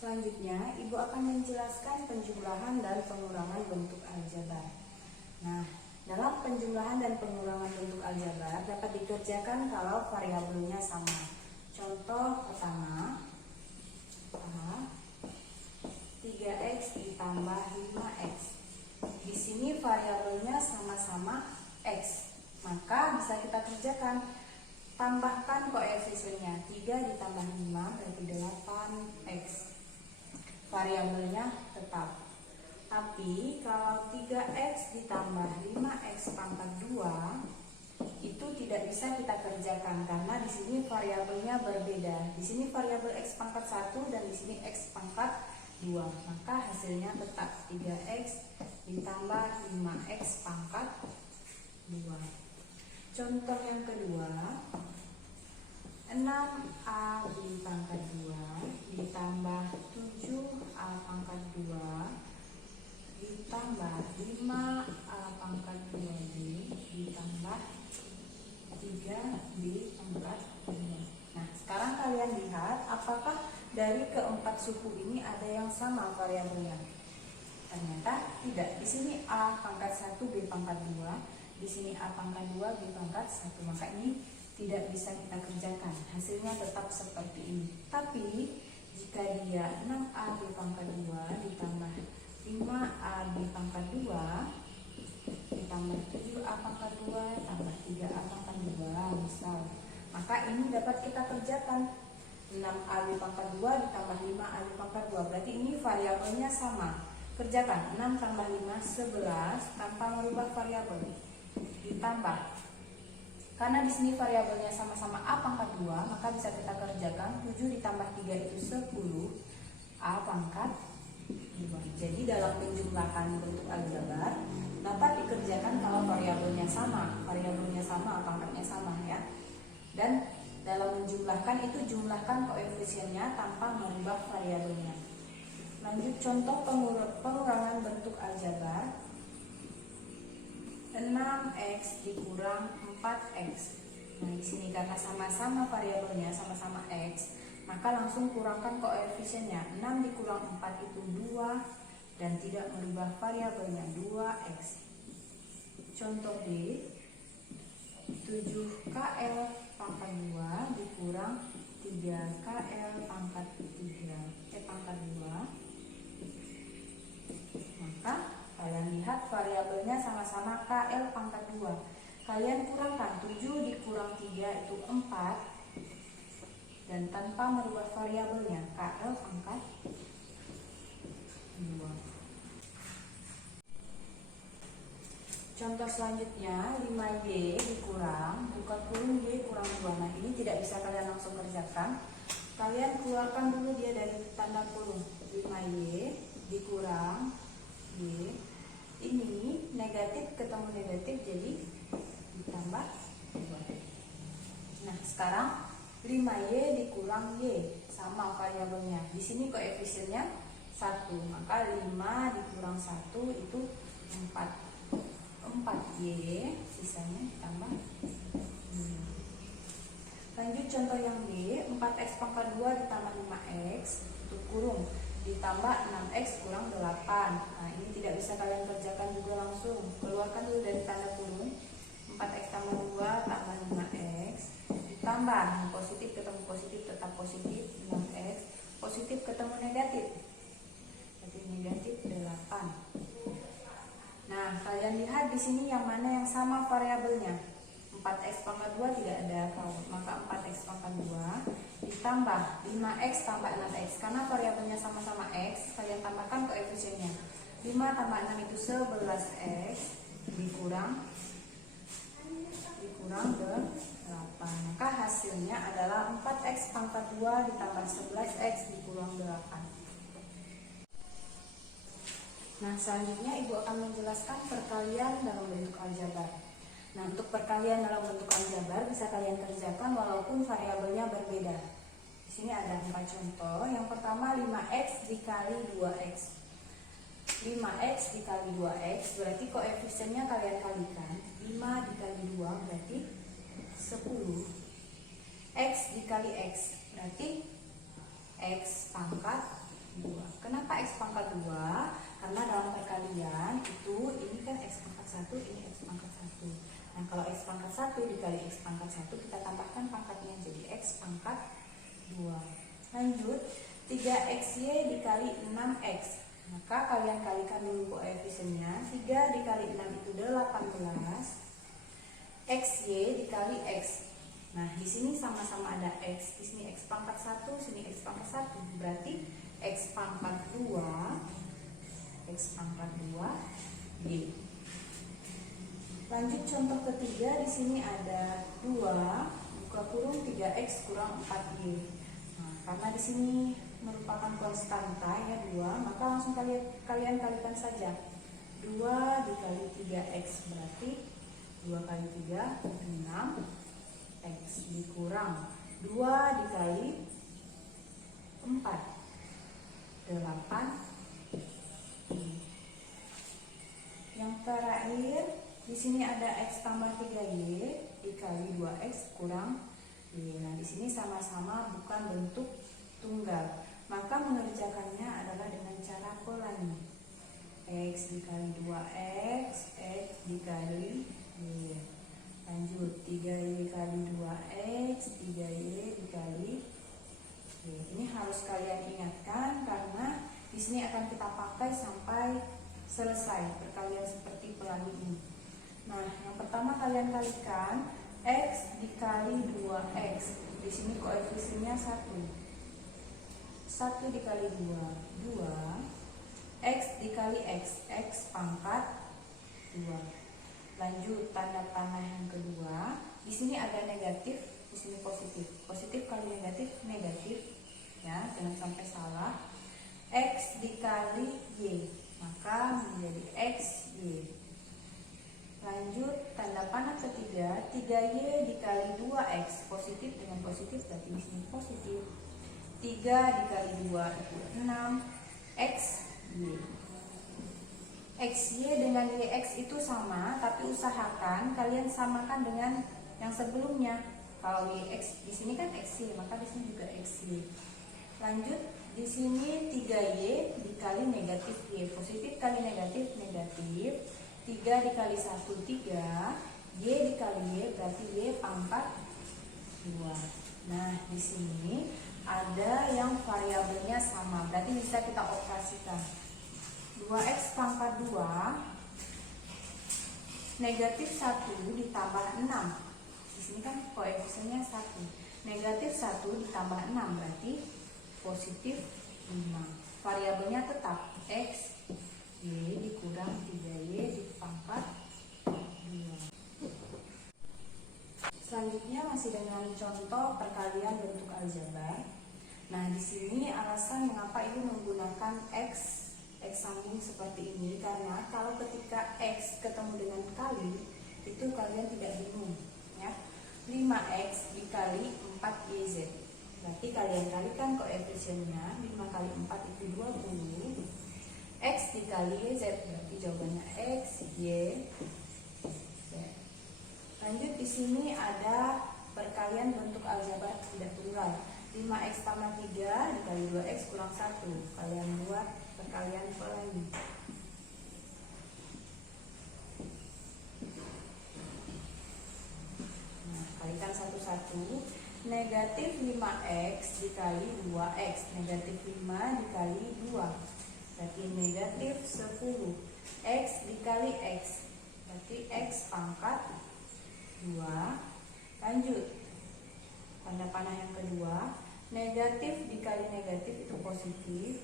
Selanjutnya, Ibu akan menjelaskan penjumlahan dan pengurangan bentuk aljabar. Nah, dalam penjumlahan dan pengurangan bentuk aljabar dapat dikerjakan kalau variabelnya sama. Contoh pertama, 3x ditambah 5x. Di sini variabelnya sama-sama x, maka bisa kita kerjakan. Tambahkan koefisiennya, 3 ditambah 5 berarti 8x. Variabelnya tetap. Tapi kalau 3x ditambah 5x pangkat 2 itu tidak bisa kita kerjakan karena di sini variabelnya berbeda. Di sini variabel x pangkat 1 dan di sini x pangkat 2. Maka hasilnya tetap 3x ditambah 5x pangkat 2. Contoh yang kedua, 6a pangkat 2 ditambah 7a pangkat 2 ditambah 5a pangkat 2b ditambah 3b pangkat 2. Nah, sekarang kalian lihat apakah dari keempat suku ini ada yang sama variabelnya? Ternyata tidak. Di sini a pangkat 1 b pangkat 2. Di sini a pangkat 2, b pangkat 1. Maka ini tidak bisa kita kerjakan. Hasilnya tetap seperti ini. Tapi jika dia 6a b pangkat 2 ditambah 5a b pangkat 2 ditambah 7a pangkat 2 tambah 3a pangkat 2 misal, maka ini dapat kita kerjakan. 6a b pangkat 2 ditambah 5a b pangkat 2 berarti ini variabelnya sama. Kerjakan 6 tambah 5 11 tanpa merubah variabel. Ditambah, karena di sini variabelnya sama-sama a pangkat 2, maka bisa kita kerjakan 7 ditambah 3 itu 10 a pangkat 2. Jadi dalam menjumlahkan bentuk aljabar dapat dikerjakan kalau variabelnya sama, a pangkatnya sama ya. Dan dalam menjumlahkan itu jumlahkan koefisiennya tanpa merubah variabelnya. Lanjut contoh pengurangan bentuk aljabar. 6x dikurang 4x. Nah, di sini karena sama-sama variabelnya sama-sama x, maka langsung kurangkan koefisiennya. 6 dikurang 4 itu 2 dan tidak merubah variabelnya 2x. Contoh B, 7kl pangkat 2 dikurang 3kl pangkat 2. Maka kalian lihat variabelnya sama-sama kl pangkat 2. Kalian kurangkan 7 dikurang 3 itu 4 dan tanpa merubah variabelnya kl pangkat 2. Contoh selanjutnya 5y dikurang buka kurung y kurang 2. Nah, ini tidak bisa kalian langsung kerjakan. Kalian keluarkan dulu dia dari tanda kurung. 5y dikurang y, ini negatif ketemu negatif jadi ditambah 2. Nah, sekarang 5y dikurang y sama variabelnya. Di sini koefisiennya 1, maka 5 dikurang 1 itu 4y, sisanya tambah 2. Lanjut contoh yang B, 4x pangkat 2 ditambah 5x itu kurung ditambah 6x kurang 8. Nah, ini tidak bisa kalian kerjakan juga langsung. Keluarkan dulu dari tanda kurung. 4x tambah 2 tambah 5x ditambah positif ketemu positif tetap positif 6x, positif ketemu negatif jadi negatif 8. Nah, kalian lihat di sini yang mana yang sama variabelnya. 4x pangkat 2 tidak ada, maka 4x pangkat 2 ditambah 5x tambah 6x. Karena variabelnya sama-sama x, kalian tambahkan koefisiennya. 5 tambah 6 itu 11x dikurang 8. Maka hasilnya adalah 4x pangkat 2 ditambah 11x dikurang 8. Nah, selanjutnya Ibu akan menjelaskan perkalian dalam bentuk aljabar. Nah, untuk perkalian dalam bentuk aljabar bisa kalian kerjakan walaupun variabelnya berbeda. Di sini ada 4 contoh. Yang pertama 5x dikali 2x. 5x dikali 2x berarti koefisiennya kalian kalikan. 5 dikali 2 berarti 10. X dikali x berarti x pangkat 2. 2. Kenapa X pangkat 2? Karena dalam perkalian itu ini kan X pangkat 1, ini X pangkat 1. Nah, kalau X pangkat 1 dikali X pangkat 1, kita tambahkan pangkatnya jadi X pangkat 2. Lanjut, 3XY dikali 6X. Maka kalian kalikan dulu koefisiennya. 3 dikali 6 itu 18. XY dikali X. Nah, di sini sama-sama ada X. Di sini X pangkat 1, sini X pangkat 1. Berarti X pangkat 2 Y. Lanjut contoh ketiga, di sini ada 2 buka kurung 3X kurang 4Y. Nah, karena di sini merupakan konstanta ya 2, maka langsung kalian kalikan saja. 2 dikali 3X berarti 2 kali 3 6 X dikurang 2 dikali 4 8. Yang terakhir di sini ada X tambah 3Y dikali 2X kurang Y. Nah, di sini sama-sama bukan bentuk tunggal, maka mengerjakannya adalah dengan cara pola nih. X dikali 2X, X dikali Y. Lanjut, 3Y kali 2X, 3Y dikali Y. Ini harus kalian ingatkan karena di sini akan kita pakai sampai selesai perkalian seperti pelangi ini. Nah, yang pertama kalian kalikan X dikali 2X. Di sini koefisiennya 1. 1 dikali 2 X dikali X, X pangkat 2. Lanjut, tanda panah yang kedua. Di sini ada negatif, di sini positif. Positif kali negatif, negatif. Ya, jangan sampai salah. X dikali Y, maka menjadi XY. Lanjut, tanda panah ketiga, 3Y dikali 2X. Positif dengan positif, berarti di sini positif. 3 dikali 2 itu 6 XY. XY dengan YX itu sama, tapi usahakan kalian samakan dengan yang sebelumnya. Kalau YX di sini kan XY, maka di sini juga XY. Lanjut, di sini 3Y dikali negatif Y. Positif kali negatif, negatif. 3 dikali 1, 3. Y dikali Y berarti Y pangkat 2. Nah, di sini ada yang variabelnya sama, berarti bisa kita operasikan. 2X pangkat 2 negatif 1 ditambah 6. Di sini kan koefisiennya 1. Negatif 1 ditambah 6 berarti positif 5. Variabelnya tetap X Y dikurang 3Y dipangkat 2. Selanjutnya masih dengan contoh perkalian bentuk aljabar. Nah, di sini alasan mengapa ibu menggunakan X sambung seperti ini, karena kalau ketika X ketemu dengan kali itu kalian tidak bingung ya. 5X dikali 4YZ. Berarti kalian kalikan koefisiennya. 5 kali 4 itu 20. X dikali YZ berarti jawabannya X, Y, Z. Lanjut, di sini ada perkalian bentuk aljabar tidak tunggal. 5X tambah 3 dikali 2X kurang 1. Kalian buat perkalian pelangi. Nah, kalikan satu-satu. Negatif 5X dikali 2X. Negatif 5 dikali 2 berarti negatif 10. X dikali X berarti X pangkat 2. Lanjut, tanda panah yang kedua. Negatif dikali negatif itu positif.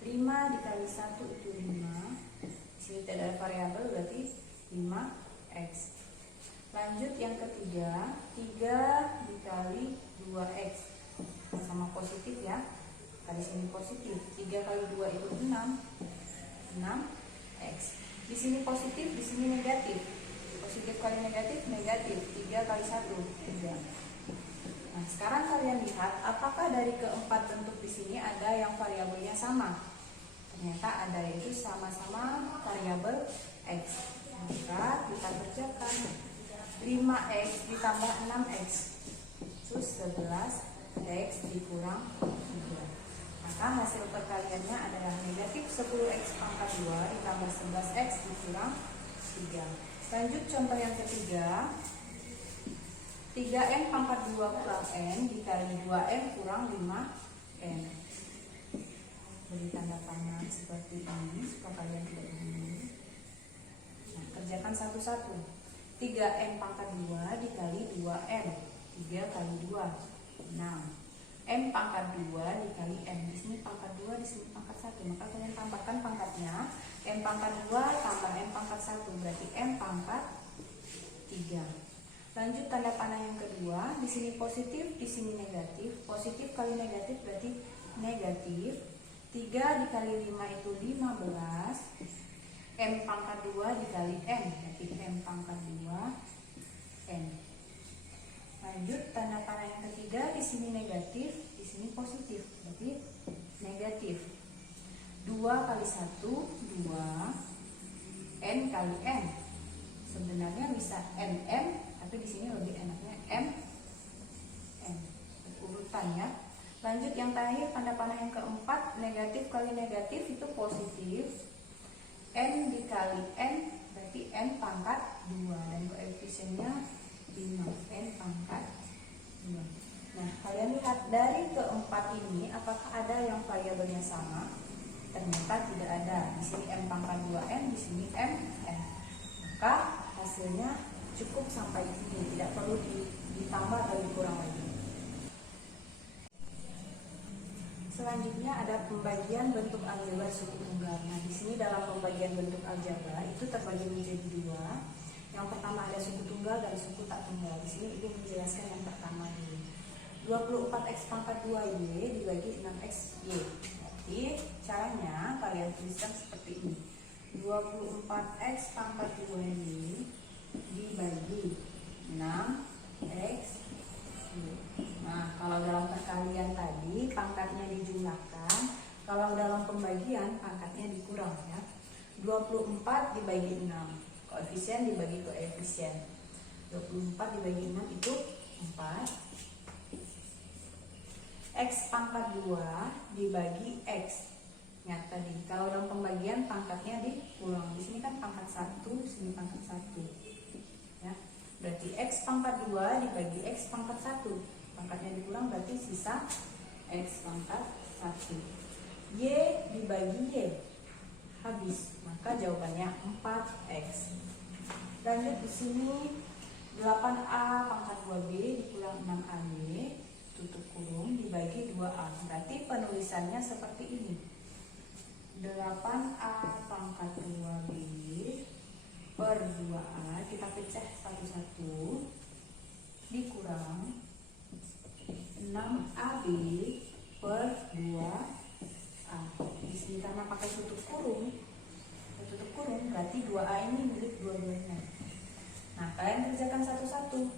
5 dikali 1 itu 5. Di sini tidak ada variabel berarti 5X. Lanjut yang ketiga, 3 dikali 2X. Sama positif ya. Di sini positif. 3 kali 2 itu 6. 6X. Di sini positif, di sini negatif. Positif kali negatif, negatif. 3 kali 1, 3. Nah, sekarang kalian lihat apakah dari keempat bentuk di sini ada yang variabelnya sama? Ternyata ada, yaitu sama-sama variabel X. Maka kita kerjakan 5X ditambah 6X itu 11X dikurang 3. Maka Maka hasil perkaliannya adalah negatif 10x pangkat 2 ditambah 11x dikurang 3. Lanjut contoh yang ketiga. 3n pangkat 2 kurang n dikali 2n kurang 5n. Beri tanda panah seperti ini supaya kalian tidak bingung. Nah, kerjakan satu-satu. 3n pangkat 2 dikali 2n. 3 kali 2 6. n pangkat 2 dikali n. Di sini pangkat 2, di sini pangkat 1. Maka kalian tambahkan pangkatnya. n pangkat 2 tambah n pangkat 1 berarti n pangkat 3. Lanjut tanda panah yang kedua. Di sini positif, di sini negatif. Positif kali negatif berarti negatif. 3 dikali 5 itu 15. n pangkat 2 dikali n berarti n pangkat 2 n. Lanjut tanda panah yang ketiga. Di sini negatif, di sini positif berarti negatif. 2 kali 1 2 n kali n. Sebenarnya bisa nm, tapi di sini lebih enaknya n urutan ya. Lanjut yang terakhir tanda panah yang keempat. Negatif kali negatif itu positif. n dikali n berarti n pangkat 2 dan koefisiennya 5. n pangkat 2. Nah, kalian lihat dari keempat ini apakah ada yang variabelnya sama? Ternyata tidak ada. Di sini m pangkat 2n, di sini m n. Maka hasilnya cukup sampai ini, tidak perlu ditambah atau dikurang lagi. Selanjutnya ada pembagian bentuk aljabar suku tunggal. Nah, di sini dalam pembagian bentuk aljabar itu terbagi menjadi dua. Yang pertama ada suku tunggal dan suku tak tunggal. Di sini ibu menjelaskan yang pertama dulu. 24x pangkat 2y dibagi 6x y. Jadi caranya kalian tuliskan seperti ini. 24x pangkat 2y dibagi 6x y. Nah, kalau dalam perkalian tadi pangkatnya dijumlahkan, kalau dalam pembagian pangkatnya dikurang ya. 24 dibagi 6, koefisien dibagi koefisien. 24 dibagi 6 itu 4. X pangkat 2 dibagi x. Ya, tadi kalau dalam pembagian pangkatnya dikurang. Di sini kan pangkat 1, di sini pangkat 1. Ya. Berarti x pangkat 2 dibagi x pangkat 1. Pangkatnya dikurang berarti sisa x pangkat 1. Y dibagi y. Habis. Maka jawabannya 4x. Lanjut di sini 8a pangkat 2b dikurang 6ab tutup kurung dibagi 2a. Berarti penulisannya seperti ini. 8a pangkat 2b per 2a kita pecah satu-satu dikurang 6ab per 2a. Di sini karena pakai tutup kurung berarti 2a ini milik dua-duanya. Nah, kalian kerjakan satu-satu.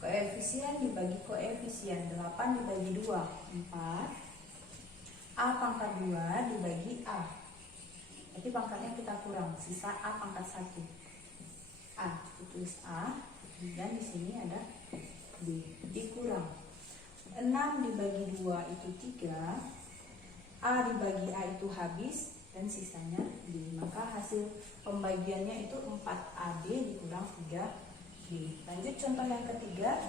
Koefisien dibagi koefisien. 8 dibagi 2 4. A pangkat 2 dibagi a. Jadi pangkatnya kita kurang, sisa a pangkat 1. A, tulis a, dan di sini ada b, dikurang 6 dibagi 2 itu 3. A dibagi a itu habis dan sisanya b. Maka hasil pembagiannya itu 4ab dikurang 3b. Lanjut contoh yang ketiga.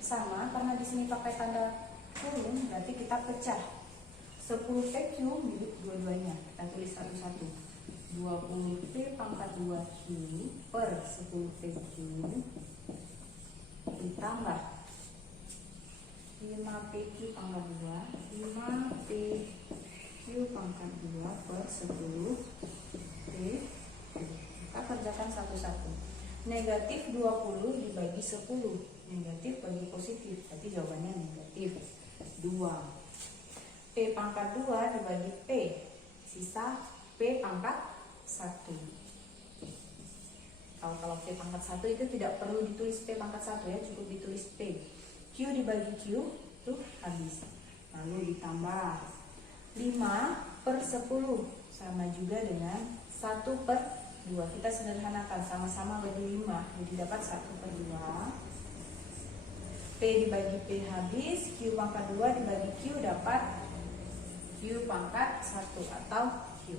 Sama, karena di sini pakai tanda kurung berarti kita pecah. 10p3 milik dua-duanya. Kita tulis satu-satu. 20p pangkat 2q per 10p3 ditambah 5pq pangkat 2 5pq pangkat 2 per 10p. Kita kerjakan satu-satu. Negatif 20 dibagi 10. Negatif bagi positif. Berarti jawabannya negatif 2. P pangkat 2 dibagi P. Sisa P pangkat 1. Kalau P pangkat 1 itu tidak perlu ditulis P pangkat 1 ya, cukup ditulis P. Q dibagi Q itu habis. Lalu ditambah 5 per 10 sama juga dengan 1 per 2. Kita sederhanakan, sama-sama bagi 5, jadi dapat 1 per 2. P dibagi P habis, Q pangkat 2 dibagi Q dapat Q pangkat 1 atau Q.